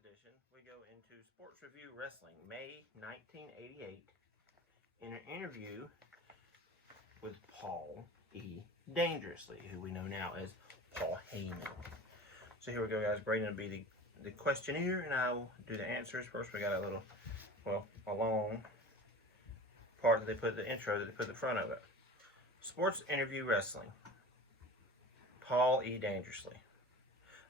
edition, we go into Sports Review Wrestling, May 1988, in an interview with Paul E. Dangerously, who we know now as Paul Heyman. So here we go, guys. Braden will be the questionnaire, and I will do the answers. First, we got a little, a long part that they put, the intro that they put in front of it. Sports Interview Wrestling, Paul E. Dangerously.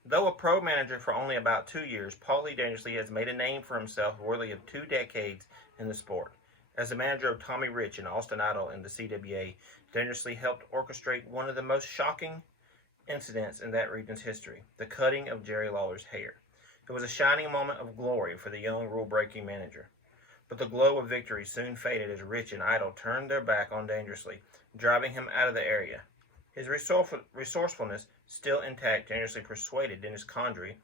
Though a pro manager for only about 2 years, Paul E. Dangerously has made a name for himself worthy of 2 decades in the sport. As the manager of Tommy Rich and Austin Idol in the CWA, Dangerously helped orchestrate one of the most shocking incidents in that region's history, the cutting of Jerry Lawler's hair. It was a shining moment of glory for the young rule-breaking manager. But the glow of victory soon faded as Rich and Idol turned their back on Dangerously, driving him out of the area. His resourcefulness still intact, Dangerously persuaded Dennis Condrey,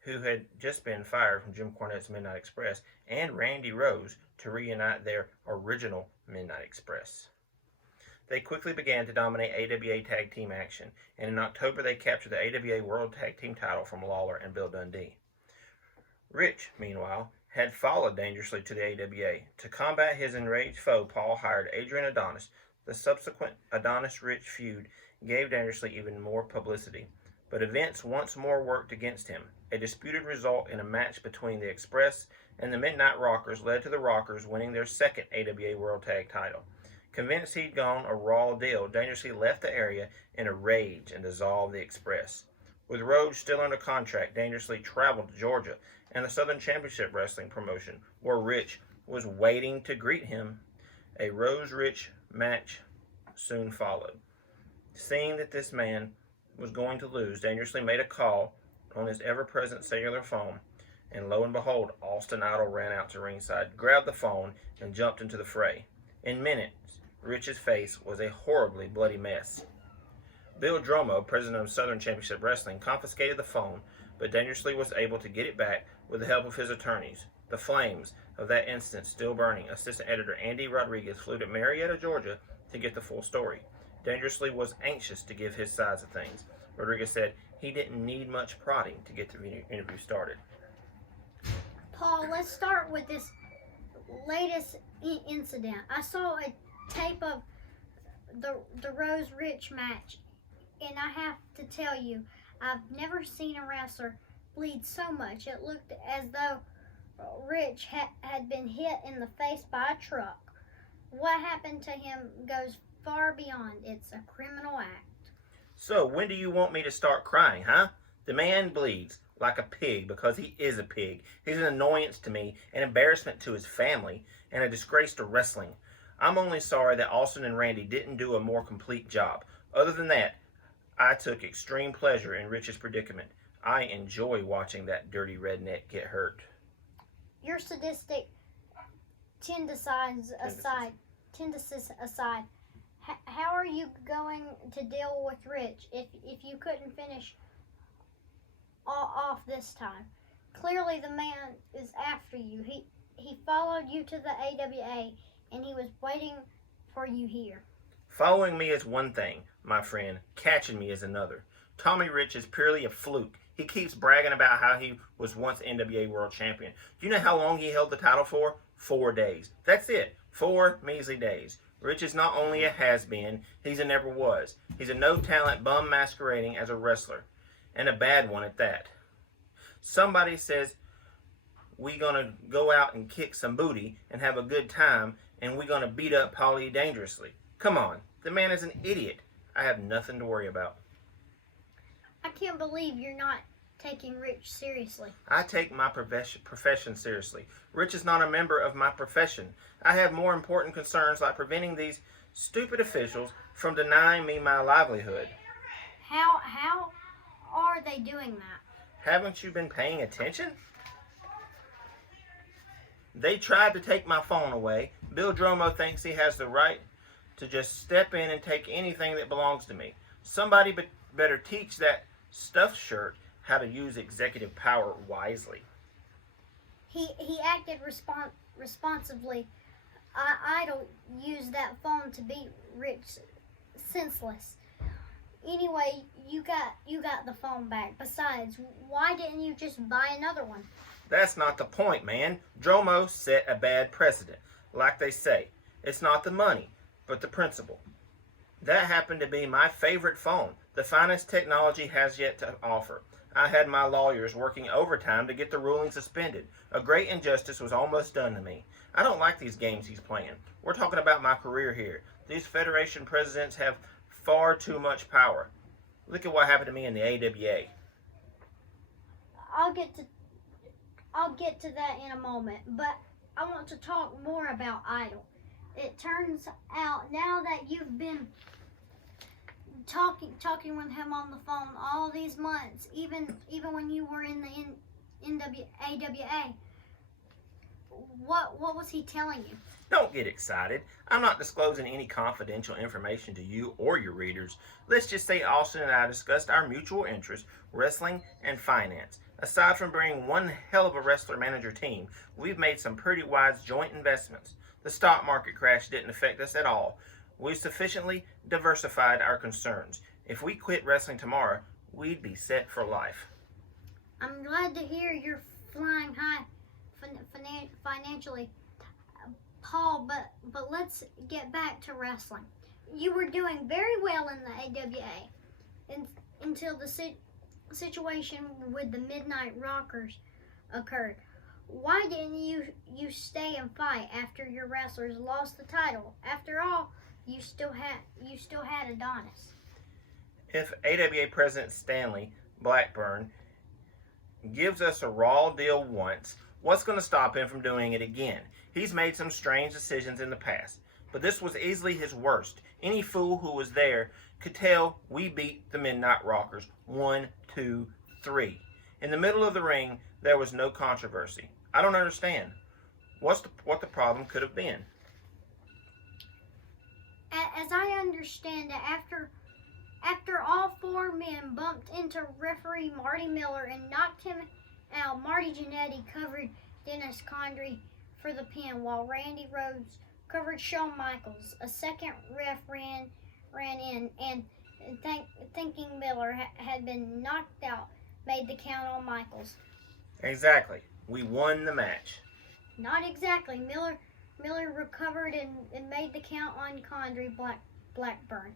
who had just been fired from Jim Cornette's Midnight Express, and Randy Rose to reunite their original Midnight Express. They quickly began to dominate AWA tag team action, and in October they captured the AWA World Tag Team title from Lawler and Bill Dundee. Rich, meanwhile, had followed Dangerously to the AWA. To combat his enraged foe, Paul hired Adrian Adonis. The subsequent Adonis-Rich feud gave Dangerously even more publicity, but events once more worked against him. A disputed result in a match between the Express and the Midnight Rockers led to the Rockers winning their second AWA World Tag title. Convinced he'd gone a raw deal, Dangerously left the area in a rage and dissolved the Express. With Rhodes still under contract, Dangerously traveled to Georgia and the Southern Championship Wrestling promotion, where Rich was waiting to greet him. A Rose-Rich match soon followed. Seeing that this man was going to lose, Dangerously made a call on his ever-present cellular phone, and lo and behold, Austin Idol ran out to ringside, grabbed the phone, and jumped into the fray. In minutes, Rich's face was a horribly bloody mess. Bill Dromo, president of Southern Championship Wrestling, confiscated the phone, but Dangerously was able to get it back with the help of his attorneys. The flames of that incident still burning, assistant editor Andy Rodriguez flew to Marietta, Georgia to get the full story. Dangerously was anxious to give his side of things. Rodriguez said he didn't need much prodding to get the interview started. Paul, let's start with this latest incident. I saw a tape of the Rose Rich match, and I have to tell you, I've never seen a wrestler bleed so much. It looked as though Rich had been hit in the face by a truck. What happened to him goes far beyond. It's a criminal act. So, when do you want me to start crying, huh? The man bleeds like a pig because he is a pig. He's an annoyance to me, an embarrassment to his family, and a disgrace to wrestling. I'm only sorry that Austin and Randy didn't do a more complete job. Other than that, I took extreme pleasure in Rich's predicament. I enjoy watching that dirty redneck get hurt. Your sadistic tendencies aside, how are you going to deal with Rich if you couldn't finish off this time? Clearly the man is after you. He followed you to the AWA, and he was waiting for you here. Following me is one thing, my friend. Catching me is another. Tommy Rich is purely a fluke. He keeps bragging about how he was once NWA World Champion. Do you know how long he held the title for? 4 days. That's it. 4 measly days. Rich is not only a has-been, he's a never was. He's a no-talent bum masquerading as a wrestler, and a bad one at that. Somebody says we gonna go out and kick some booty and have a good time, and we gonna beat up Paul E. Dangerously. Come on, the man is an idiot. I have nothing to worry about. I can't believe you're not taking Rich seriously. I take my profession seriously. Rich is not a member of my profession. I have more important concerns like preventing these stupid officials from denying me my livelihood. How are they doing that? Haven't you been paying attention? They tried to take my phone away. Bill Dromo thinks he has the right to just step in and take anything that belongs to me. Somebody better teach that stuffed shirt how to use executive power wisely. He acted responsibly. I don't use that phone to beat Rich senseless. Anyway, you got the phone back. Besides, why didn't you just buy another one? That's not the point, man. Dromo set a bad precedent. Like they say, it's not the money, but the principle. That happened to be my favorite phone, the finest technology has yet to offer. I had my lawyers working overtime to get the ruling suspended. A great injustice was almost done to me. I don't like these games he's playing. We're talking about my career here. These Federation presidents have far too much power. Look at what happened to me in the AWA. I'll get to that in a moment, but I want to talk more about Idol. It turns out now that you've been talking with him on the phone all these months, even when you were in the AWA, what was he telling you? Don't get excited. I'm not disclosing any confidential information to you or your readers. Let's just say Austin and I discussed our mutual interests, wrestling and finance. Aside from being one hell of a wrestler-manager team, we've made some pretty wise joint investments. The stock market crash didn't affect us at all. We've sufficiently diversified our concerns. If we quit wrestling tomorrow, we'd be set for life. I'm glad to hear you're flying high financially, Paul, but let's get back to wrestling. You were doing very well in the AWA until the situation with the Midnight Rockers occurred. Why didn't you stay and fight after your wrestlers lost the title? After all, you still had Adonis. If AWA President Stanley Blackburn gives us a raw deal once, what's going to stop him from doing it again? He's made some strange decisions in the past, but this was easily his worst. Any fool who was there could tell we beat the Midnight Rockers 1, 2, 3. In the middle of the ring, there was no controversy. I don't understand. What the problem could have been? As I understand it, after all four men bumped into referee Marty Miller and knocked him out, Marty Jannetty covered Dennis Condrey for the pin, while Randy Rhodes covered Shawn Michaels. A second ref ran in and, thinking Miller had been knocked out, made the count on Michaels. Exactly. We won the match. Not exactly. Miller recovered and made the count on Condrey Blackburn.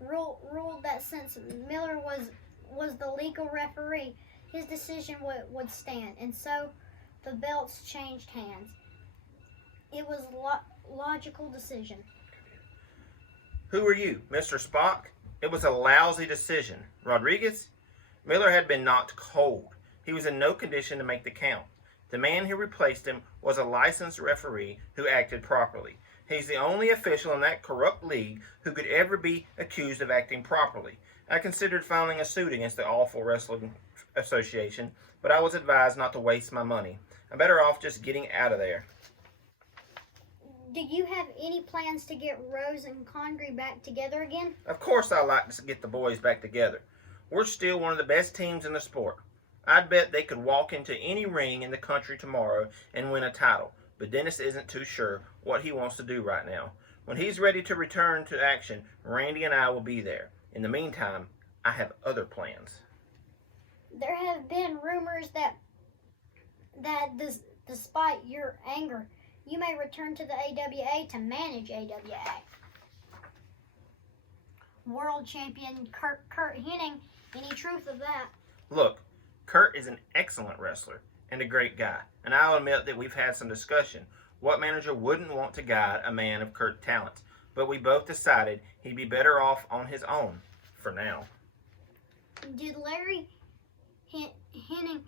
Ruled that since Miller was the legal referee, his decision would stand, and so the belts changed hands. It was a logical decision. Who are you, Mr. Spock? It was a lousy decision. Rodriguez? Miller had been knocked cold. He was in no condition to make the count. The man who replaced him was a licensed referee who acted properly. He's the only official in that corrupt league who could ever be accused of acting properly. I considered filing a suit against the awful Wrestling Association, but I was advised not to waste my money. I'm better off just getting out of there. Do you have any plans to get Rose and Condrey back together again? Of course I like to get the boys back together. We're still one of the best teams in the sport. I'd bet they could walk into any ring in the country tomorrow and win a title, but Dennis isn't too sure what he wants to do right now. When he's ready to return to action, Randy and I will be there. In the meantime, I have other plans. There have been rumors that despite your anger, you may return to the AWA to manage AWA. World champion Kurt Hennig, any truth of that? Look, Kurt is an excellent wrestler and a great guy, and I'll admit that we've had some discussion. What manager wouldn't want to guide a man of Kurt's talents? But we both decided he'd be better off on his own, for now. Did Larry Hennig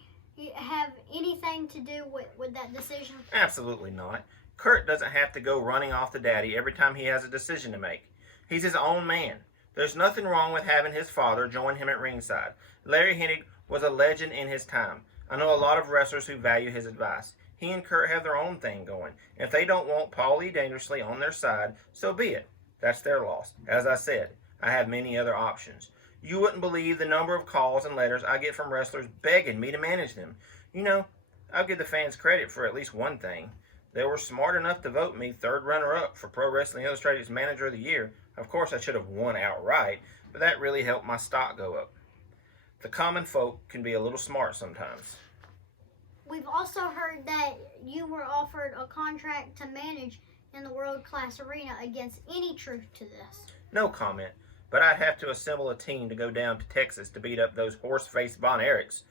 have anything to do with that decision? Absolutely not. Kurt doesn't have to go running off to daddy every time he has a decision to make. He's his own man. There's nothing wrong with having his father join him at ringside. Larry Hennig was a legend in his time. I know a lot of wrestlers who value his advice. He and Kurt have their own thing going. If they don't want Paulie Dangerously on their side, so be it. That's their loss. As I said, I have many other options. You wouldn't believe the number of calls and letters I get from wrestlers begging me to manage them. You know, I'll give the fans credit for at least one thing. They were smart enough to vote me third runner-up for Pro Wrestling Illustrated's Manager of the Year. Of course, I should have won outright, but that really helped my stock go up. The common folk can be a little smart sometimes. we've also heard that you were offered a contract to manage in the world-class arena against any truth to this. No comment, but I'd have to assemble a team to go down to Texas to beat up those horse-faced Von Erichs.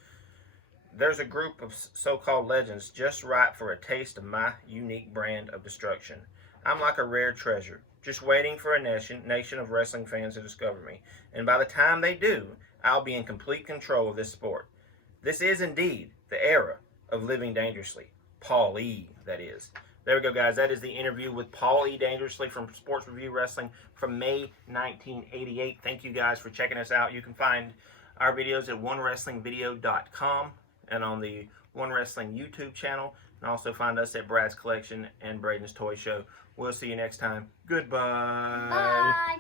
There's a group of so-called legends just right for a taste of my unique brand of destruction. I'm like a rare treasure, just waiting for a nation of wrestling fans to discover me. And by the time they do, I'll be in complete control of this sport. This is indeed the era of living dangerously. Paul E., that is. There we go, guys. That is the interview with Paul E. Dangerously from Sports Review Wrestling from May 1988. Thank you guys for checking us out. You can find our videos at onewrestlingvideo.com and on the One Wrestling YouTube channel. And also find us at Brad's Collection and Braden's Toy Show. We'll see you next time. Goodbye. Bye.